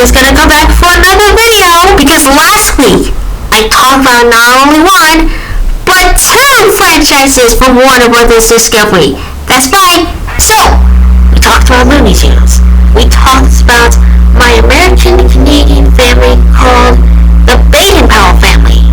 is going to come back for another video because last week I talked about not only one, but two franchises from Warner Brothers Discovery. That's right. So, we talked about Looney Tunes. We talked about my American-Canadian family called the Baden-Powell family,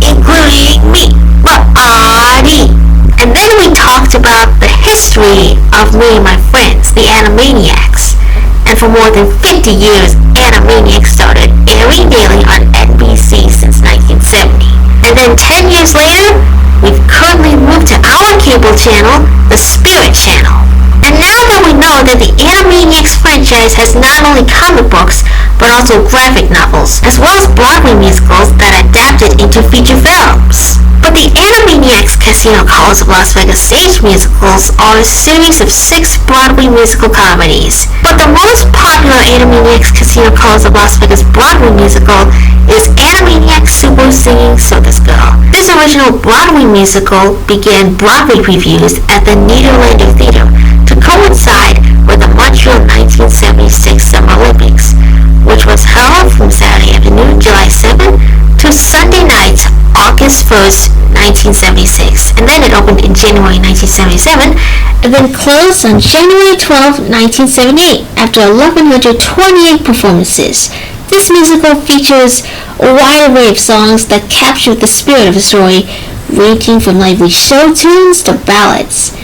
including me, Adi. And then we talked about the history of me and my friends, the Animaniacs. And for more than 50 years, Animaniacs started airing daily on NBC since 1970. And then 10 years later, we've currently moved to our cable channel, the Spirit Channel. And now that we know that the Animaniacs franchise has not only comic books, but also graphic novels, as well as Broadway musicals that adapted into feature films. But the Animaniacs Casino Calls of Las Vegas stage musicals are a series of 6 Broadway musical comedies. But the most popular Animaniacs Casino Calls of Las Vegas Broadway musical is Animaniacs Super Singing Circus Girl. This original Broadway musical began Broadway reviews at the Nederlander Theatre to coincide with the Montreal 1976 Summer Olympics, which was held from Saturday afternoon, July 7th, to Sunday night, August 1st, 1976, and then it opened in January 1977, and then closed on January 12, 1978, after 1,128 performances. This musical features a wide array of songs that capture the spirit of the story, ranging from lively show tunes to ballads.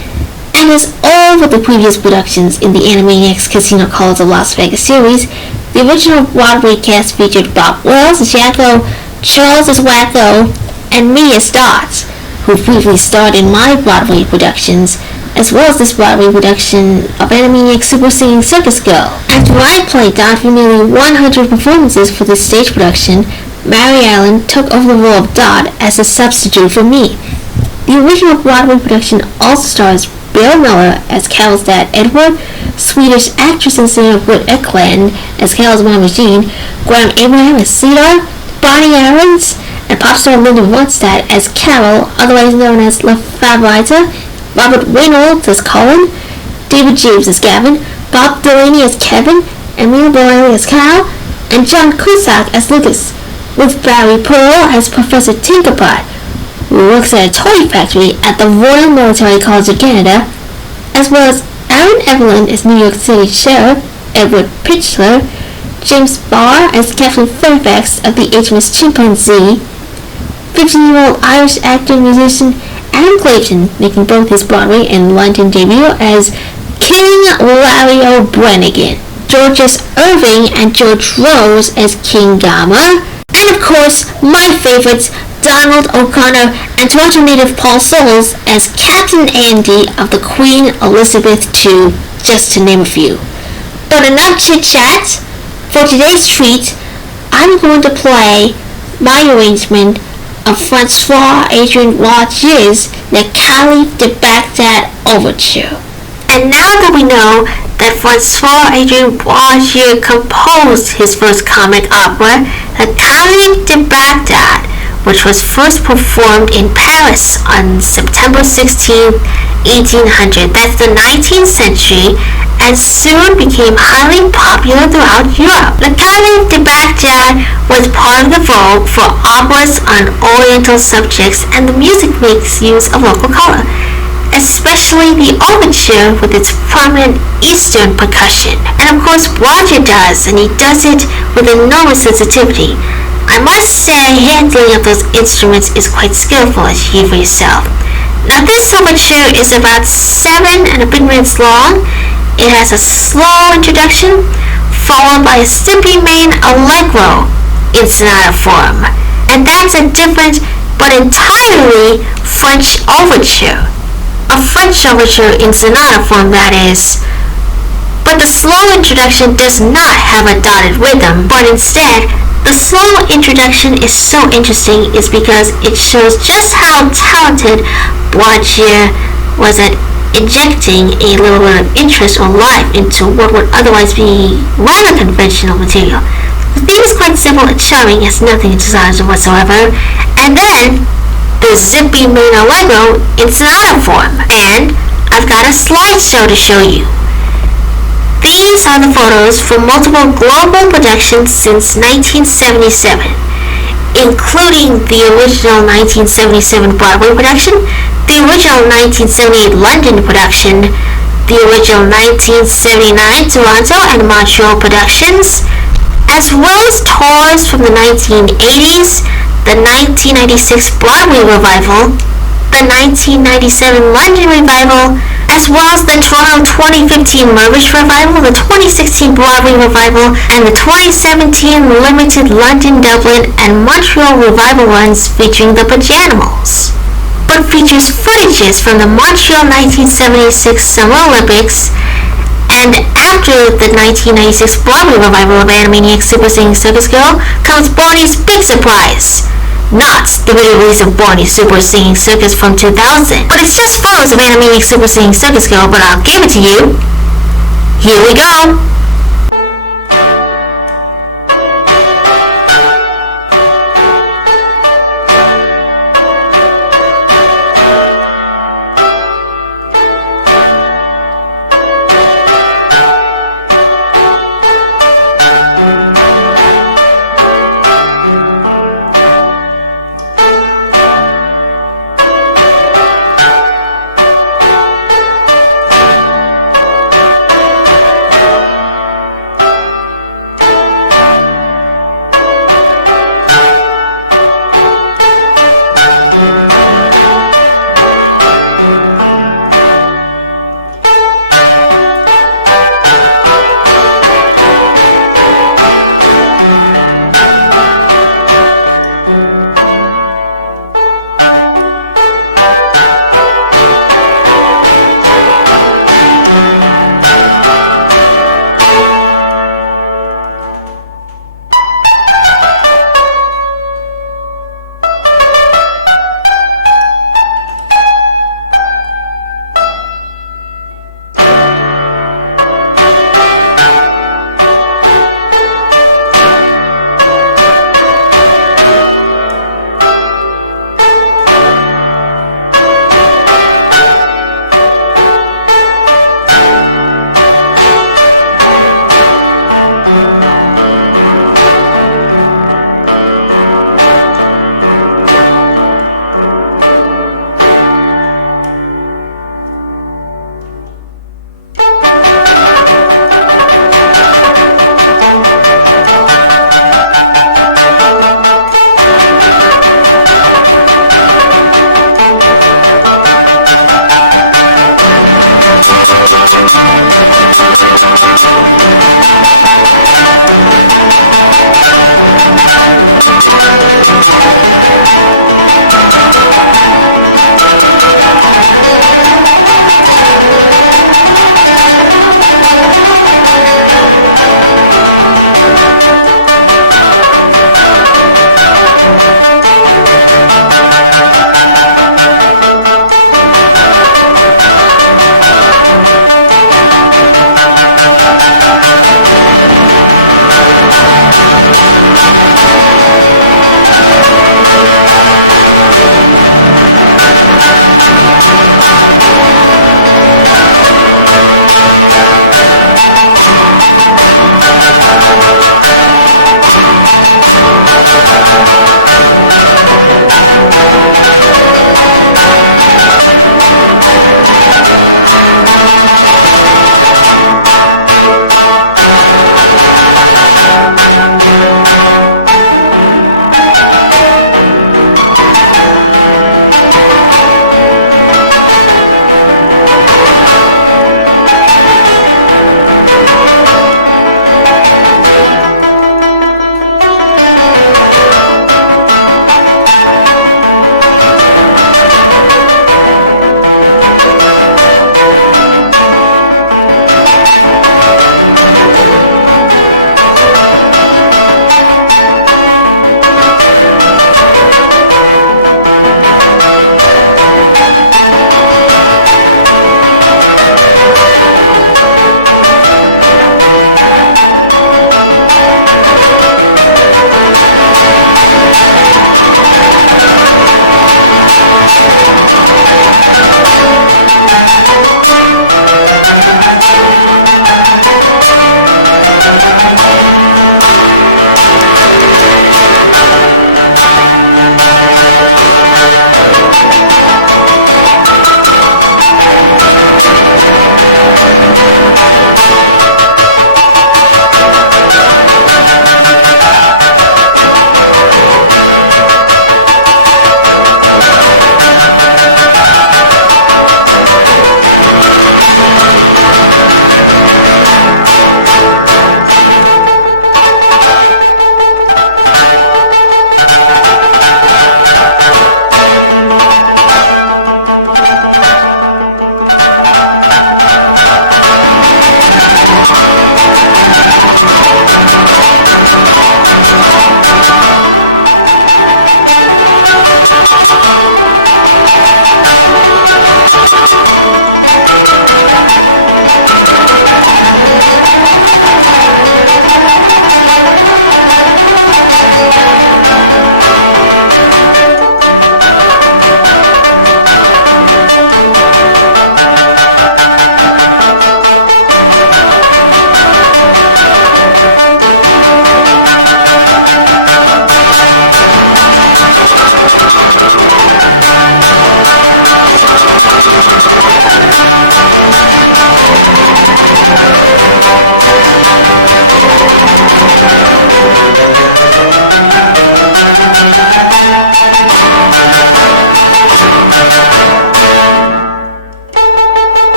And as all of the previous productions in the Animaniacs Casino Calls of Las Vegas series, the original Broadway cast featured Bob Wells as Yakko, Charles as Wacko, and me as Dot, who briefly starred in my Broadway productions, as well as this Broadway production of Animaniacs Super Singing Circus Girl. After I played Dot for nearly 100 performances for this stage production, Mary Allen took over the role of Dot as a substitute for me. The original Broadway production also stars Bill Miller as Carol's dad Edward, Swedish actress and singer Britt Ekland as Carol's mom Jean, Graham Abraham as Cedar, Bonnie Aarons, and pop star Linda Ronstadt as Carol, otherwise known as La Favorita, Robert Reynolds as Colin, David James as Gavin, Bob Delaney as Kevin, Emil Borelli as Kyle, and John Cusack as Lucas, with Barry Pearl as Professor Tinkerpot, who works at a toy factory at the Royal Military College of Canada, as well as Aaron Evelyn as New York City Sheriff, Edward Pitchler, James Barr as Captain Fairfax of the HMS Chimpanzee, 15-year-old Irish actor and musician Adam Clayton making both his Broadway and London debut as King Larry O'Branigan, Georges Irving and George Rose as King Gama, and of course, my favorites, Donald O'Connor and Toronto native Paul Soles as Captain Andy of the Queen Elizabeth II, just to name a few. But enough chit-chat. For today's treat, I'm going to play my arrangement of François-Adrien Boieldieu's The Calife de Bagdad Overture. And now that we know that François-Adrien Boieldieu composed his first comic opera, The Calife de Bagdad, which was first performed in Paris on September 16, 1800. That's the 19th century, and soon became highly popular throughout Europe. The Calife de Bagdad was part of the vogue for operas on Oriental subjects, and the music makes use of local color, especially the overture with its prominent Eastern percussion. And of course, Roger does, and he does it with enormous sensitivity. I must say, handling of those instruments is quite skillful, as you hear for yourself. Now, this overture is about 7 and a bit minutes long. It has a slow introduction, followed by a stippy main allegro in sonata form. And that's a different, but entirely French overture. A French overture in sonata form, that is. But the slow introduction does not have a dotted rhythm, but instead, the slow introduction is so interesting is because it shows just how talented Boieldieu was at injecting a little bit of interest or life into what would otherwise be rather conventional material. The theme is quite simple and charming, has nothing exotic whatsoever, and then the zippy main allegro in sonata form, and I've got a slideshow to show you. These are the photos from multiple global productions since 1977, including the original 1977 Broadway production, the original 1978 London production, the original 1979 Toronto and Montreal productions, as well as tours from the 1980s, the 1996 Broadway revival, the 1997 London revival, as well as the Toronto 2015 Mirvish revival, the 2016 Broadway revival, and the 2017 limited London, Dublin, and Montreal revival runs featuring the Pajanimals, but features footages from the Montreal 1976 Summer Olympics, and after the 1996 Broadway revival of Animaniacs Super Singing Circus Girl comes Barney's Big Surprise. Not the re-release of Barney's Super Singing Circus from 2000, but it's just photos of Animaniacs Super Singing Circus Girl, but I'll give it to you. Here we go!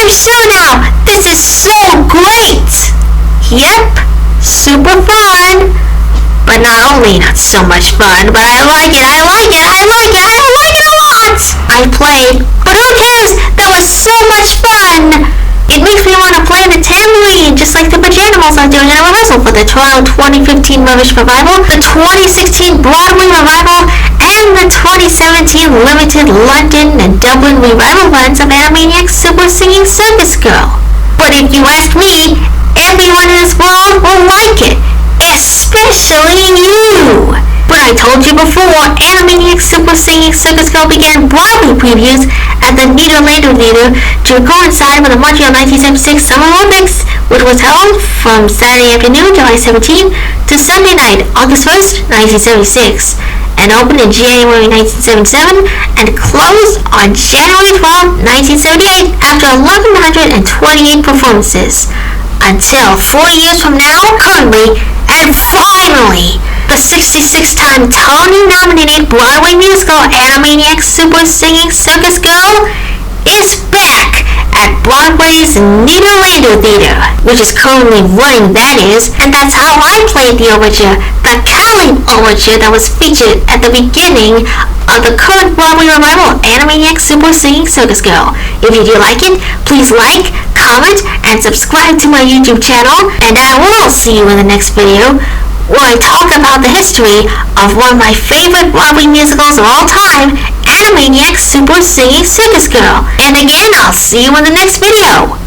I'm sure now. This is so great. Yep, super fun. But not only not so much fun, but I like it a lot. I played, but who cares? That was so much fun. It makes me want to play in a tambourine, just like the Pajanimals are doing in a rehearsal for the Toronto 2015 Rubbish Revival, the 2016 Broadway Revival, and the 2017 limited London and Dublin revival runs of Animaniacs Super Singing Circus Girl. But if you ask me, everyone in this world will like it, especially you. But I told you before, Animaniacs Super Singing Circus Girl began Broadway previews at the Nederlander Theatre to coincide with the Montreal 1976 Summer Olympics, which was held from Saturday afternoon, July 17, to Sunday night, August 1st, 1976, and opened in January 1977 and closed on January 12, 1978 after 1,128 performances. Until 4 years from now, currently, and finally, the 66-time Tony-nominated Broadway musical Animaniacs Super Singing Circus Girl is back at Broadway's Nederlander Theatre, which is currently running, that is, and that's how I played the overture, the Calife Overture that was featured at the beginning of the current Broadway revival of Animaniacs Super Singing Circus Girl. If you do like it, please like, comment, and subscribe to my YouTube channel, and I will see you in the next video, where I talk about the history of one of my favorite Broadway musicals of all time, Animaniacs Super Singing Circus Girl. And again, I'll see you in the next video.